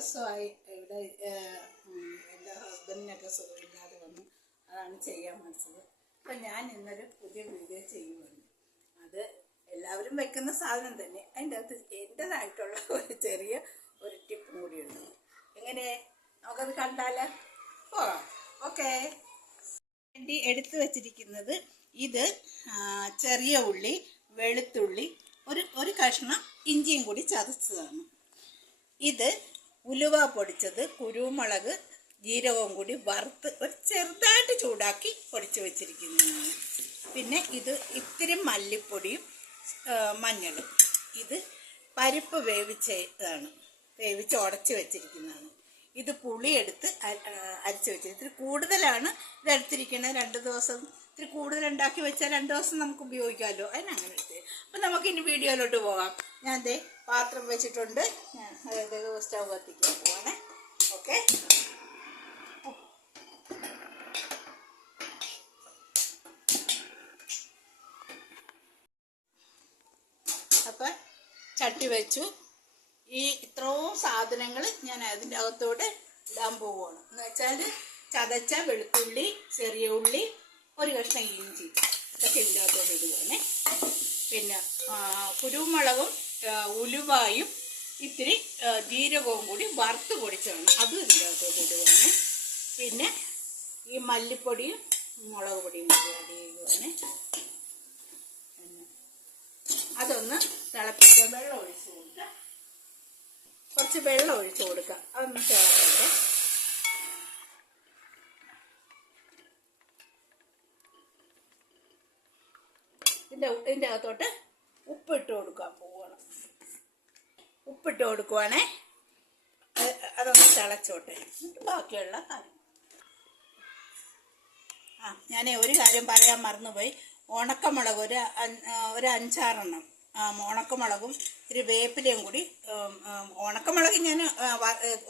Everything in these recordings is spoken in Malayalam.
ദിവസമായി ഇവിടെ എന്റെ ഹസ്ബൻഡിനൊക്കെ സുഖമില്ലാതെ വന്നു. അതാണ് ചെയ്യാൻ മനസ്സത് അപ്പം ഞാൻ ഇന്നൊരു പുതിയ വീഡിയോ ചെയ്യുവാണ്. അത് എല്ലാവരും വെക്കുന്ന സാധനം തന്നെ. അതിന്റെ അകത്ത് എന്റെതായിട്ടുള്ള ഒരു ചെറിയ ഒരു ടിപ്പും കൂടിയുണ്ട് എങ്ങനെ? നമുക്കത് കണ്ടാൽ പോകാം ഓക്കെ. വേണ്ടി എടുത്തു വച്ചിരിക്കുന്നത് ഇത് ചെറിയ ഉള്ളി വെളുത്തുള്ളി ഒരു ഒരു കഷ്ണം ഇഞ്ചിയും കൂടി ചതച്ചതാണ്. ഇത് ഉലുവ പൊടിച്ചത് കുരുമുളക് ജീരകവും കൂടി വറുത്ത് ഒരു ചെറുതായിട്ട് ചൂടാക്കി പൊടിച്ച് വെച്ചിരിക്കുന്നതാണ്. പിന്നെ ഇത് ഇത്തിരി മല്ലിപ്പൊടിയും മഞ്ഞളും. ഇത് പരിപ്പ് വേവിച്ചതാണ് വേവിച്ച് ഉടച്ച് വെച്ചിരിക്കുന്നതാണ്. ഇത് പുളിയെടുത്ത് അരച്ച് വെച്ചത്. ഇത്തിരി കൂടുതലാണ് ഇത് എടുത്തിരിക്കുന്നത് രണ്ട് ദിവസം ഇത്തിരി കൂടുതൽ ഉണ്ടാക്കി വെച്ചാൽ രണ്ട് ദിവസം നമുക്ക് ഉപയോഗിക്കാമല്ലോ. അതിനങ്ങനെ എടുത്ത്. അപ്പം നമുക്ക് ഇനി വീഡിയോയിലോട്ട് പോകാം. ഞാൻ ദേ പാത്രം വെച്ചിട്ടുണ്ട്. അതായത് സ്റ്റവ് കത്തിക്കാൻ പോവാണേ. ഓക്കെ. അപ്പം ചട്ടി വെച്ചു. ഈ ഇത്രയും സാധനങ്ങൾ ഞാൻ അതിന്റെ അകത്തോട്ട് ഇടാൻ പോവുകയാണ് എന്ന് വെച്ചാൽ ചതച്ച വെളുത്തുള്ളി ചെറിയ ഉള്ളി ഒരു കഷ്ണം ഇഞ്ചി ഇതൊക്കെ ഇതിന്റെ അകത്തോട്ട് ഇടുകയാണ് പിന്നെ കുരുമുളകും ഉലുവായും ഇത്തിരി ജീരകവും കൂടി വറുത്ത് പൊടിച്ചാണ്. അതും ഇതിന്റെ അകത്തോട്ട് ഇടുകയാണ് പിന്നെ ഈ മല്ലിപ്പൊടിയും മുളക് പൊടിയും കൂടി ആഡ് ചെയ്യുകയാണ് അതൊന്ന് തിളപ്പിക്കാൻ വെള്ളം ഒഴിച്ച് കൊടുക്കുക കുറച്ച് വെള്ളം ഒഴിച്ചു കൊടുക്കുക. അതൊന്ന് ചേർക്കട്ടെ ഇതിന്റെ ഇതിന്റെ അകത്തോട്ട് ഉപ്പിട്ട് കൊടുക്കാൻ പോവുകയാണ് ഉപ്പിട്ട് കൊടുക്കുവാണേ. അത് അതൊന്ന് തിളച്ചോട്ടെ. എന്നിട്ട് ബാക്കിയുള്ള കാര്യം. ആ ഞാനേ ഒരു കാര്യം പറയാൻ മറന്നുപോയി. ഉണക്കമുളക് ഒരു ഒരു അഞ്ചാറെണ്ണം. ഉണക്കമുളകും ഇത്തിരി വേപ്പിലയും കൂടി ഉണക്കമുളക് ഞാൻ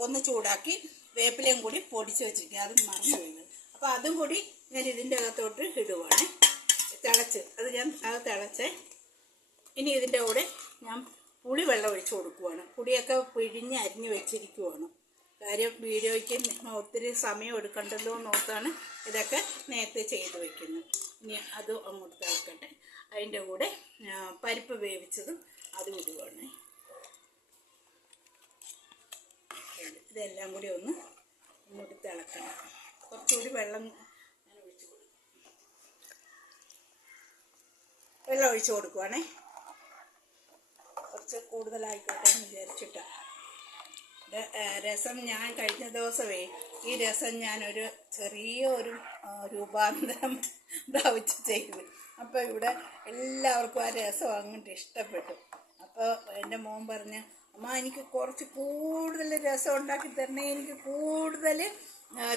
ഒന്ന് ചൂടാക്കി വേപ്പിലയും കൂടി പൊടിച്ച് വെച്ചിരിക്കുക. അതും മറന്നു പോയത് അപ്പോൾ അതും കൂടി ഞാൻ ഇതിന്റെ അകത്തോട്ട് ഇടുവാണ്. തിളച്ച് അത് ഞാൻ അത് തിളച്ച് ഇനി ഇതിന്റെ കൂടെ ഞാൻ പുളി വെള്ളം ഒഴിച്ച് കൊടുക്കുവാണ്. പുളിയൊക്കെ പിഴിഞ്ഞ് അരിഞ്ഞ് വെച്ചിരിക്കുവാണ്. കാര്യം വീഡിയോയ്ക്ക് ഒത്തിരി സമയം എടുക്കണ്ടല്ലോ എന്നോർത്താണ് ഇതൊക്കെ നേരത്തെ ചെയ്ത് വയ്ക്കുന്നത് ഇനി അത് അങ്ങോട്ട് തിളക്കട്ടെ അതിന്റെ കൂടെ പരിപ്പ് വേവിച്ചതും അതും ഇടുവാണ്. ഇതെല്ലാം കൂടി ഒന്ന് അങ്ങോട്ട് തിളക്കണം. കുറച്ചുകൂടി വെള്ളം വെള്ളം ഒഴിച്ചു കൊടുക്കുവാണേ. കുറച്ച് കൂടുതലായിക്കോട്ടെ എന്ന് വിചാരിച്ചിട്ടാണ് രസം ഞാൻ കഴിഞ്ഞ ദിവസമേ ഈ രസം ഞാൻ ഒരു ചെറിയ ഒരു രൂപാന്തരം പ്രാപിച്ച് ചെയ്തു. അപ്പോൾ ഇവിടെ എല്ലാവർക്കും ആ രസം അങ്ങോട്ട് ഇഷ്ടപ്പെട്ടു. അപ്പോൾ എന്റെ മോൻ പറഞ്ഞ് അമ്മ എനിക്ക് കുറച്ച് കൂടുതൽ രസം ഉണ്ടാക്കി തരണേ എനിക്ക് കൂടുതൽ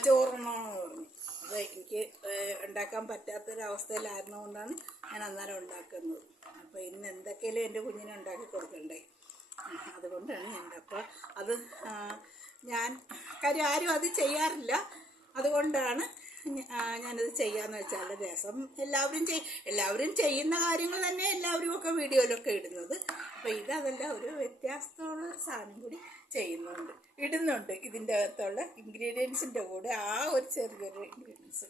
ചോറുണോന്ന് പറഞ്ഞു. അത് എനിക്ക് ഉണ്ടാക്കാൻ പറ്റാത്തൊരവസ്ഥയിലായിരുന്നുകൊണ്ടാണ് ഞാൻ അന്നേരം ഉണ്ടാക്കുന്നത്. അപ്പോൾ ഇന്ന് എന്തൊക്കെയാലും എന്റെ കുഞ്ഞിനെ ഉണ്ടാക്കി കൊടുക്കണ്ടേ? ഞാൻ അപ്പോൾ അത് ഞാൻ കാര്യം ആരും അത് ചെയ്യാറില്ല. അതുകൊണ്ടാണ് ഞാനത് ചെയ്യാന്ന് വെച്ചാൽ രസം എല്ലാവരും ചെയ് എല്ലാവരും ചെയ്യുന്ന കാര്യങ്ങൾ തന്നെ എല്ലാവരും ഒക്കെ വീഡിയോയിലൊക്കെ ഇടുന്നത്. അപ്പോൾ ഇതതല്ല ഒരു വ്യത്യാസമുള്ള ഒരു സാധനം കൂടി ചെയ്യുന്നുണ്ട്. ഇടുന്നുണ്ട്. ഇതിന്റെ അകത്തുള്ള ഇൻഗ്രീഡിയൻസിന്റെ കൂടെ ആ ഒരു ചെറിയൊരു ഇൻഗ്രീഡിയൻസ്.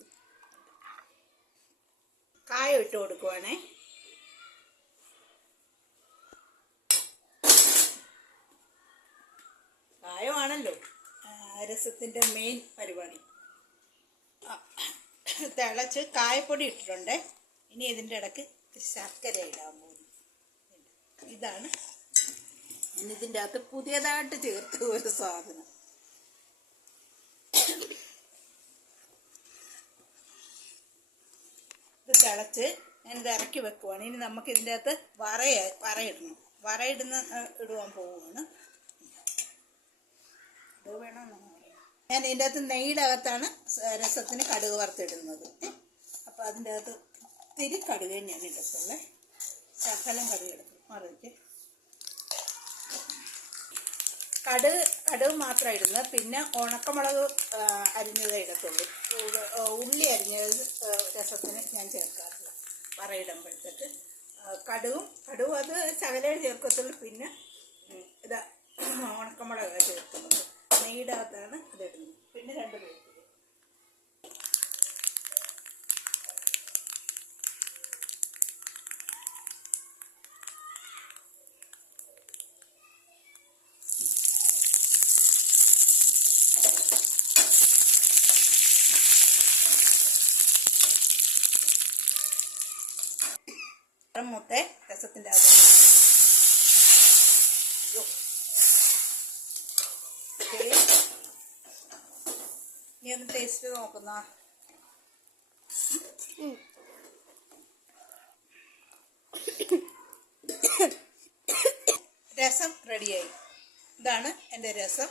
കായം ഇട്ട് കൊടുക്കുവാണേ കായമാണല്ലോ ആ, രസത്തിന്റെ മെയിൻ പരിപാടി. തിളച്ച് കായപ്പൊടി ഇട്ടിട്ടുണ്ട്. ഇനി ഇതിന്റെ ഇടയ്ക്ക് ശർക്കര ഇടാൻ പോകുന്നു. ഇതാണ് ഇതിന്റെ അകത്ത് പുതിയതായിട്ട് ചേർത്ത ഒരു സാധനം. ഇത് തിളച്ച് ഞാനിത് ഇറക്കി വെക്കുവാണ്. ഇനി നമുക്ക് ഇതിന്റെ അകത്ത് വറയ വറയിടണം വറയിടുന്ന ഇടുവാൻ പോവുകയാണ്. ഇത് വേണമെന്നാണ് ഞാൻ ഇതിന്റെ അകത്ത് നെയ്യുടെ അകത്താണ് രസത്തിന് കടുക് വറുത്തിടുന്നത്. അപ്പോൾ അതിന്റെ അകത്ത് ഇത്തിരി കടുക് ഞാൻ ഇടത്തുള്ളേ ശകലം കടുക് എടുക്കും മറിച്ച് കടുക് കടുക് മാത്രം ഇടുന്നത്. പിന്നെ ഉണക്കമുളക് അരിഞ്ഞതേ ഇടത്തുള്ളൂ. ഉള്ളി അരിഞ്ഞത് രസത്തിന് ഞാൻ ചേർക്കാറില്ല വറയിടുമ്പോഴത്തേക്ക്. കടുവും കടുകും അത് ശകലേ ചേർക്കത്തുള്ളൂ. പിന്നെ ഇതാ ഉണക്കമുളക് നെയ്യുടെ അകത്താണ് അതിടുന്നത്. പിന്നെ രണ്ട് പേര്. മുട്ട രസത്തിന്റെ അകത്ത്. അയ്യോ. നീ ഒന്ന് ടേസ്റ്റ് നോക്കുന്ന. രസം റെഡിയായി ഇതാണ് എന്റെ രസം.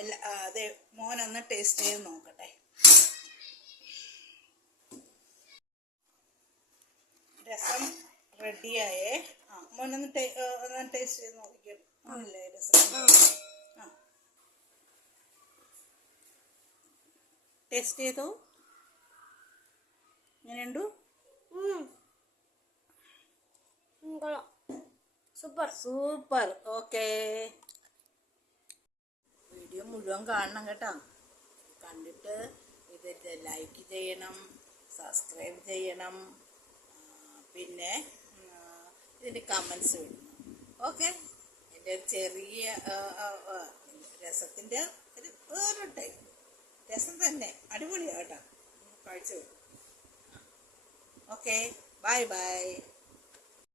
എല്ലാ അതെ മോനൊന്ന് ടേസ്റ്റ് ചെയ്ത് നോക്കട്ടെ. രസം റെഡിയായേ ആ മോനൊന്ന് ഒന്ന് ടേസ്റ്റ് ചെയ്ത് നോക്കിക്കോ. മോനല്ലേ രസം? ടേസ്റ്റ് ചെയ്തോ? എങ്ങനെയുണ്ട് സൂപ്പർ. സൂപ്പർ. ഓക്കേ. വീഡിയോ മുഴുവൻ കാണണം കേട്ടോ. കണ്ടിട്ട് ഇത് ലൈക്ക് ചെയ്യണം സബ്സ്ക്രൈബ് ചെയ്യണം പിന്നെ ഇതിന്റെ കമൻസ് വിടണം ഓക്കെ? എന്റെ ചെറിയ രസത്തിന്റെ ഒരു വേറൊരു ടൈപ്പ് രസം തന്നെ. അടിപൊളിയാട്ടോ കേട്ടോ. കാഴ്ച ഓക്കെ ബൈ ബൈ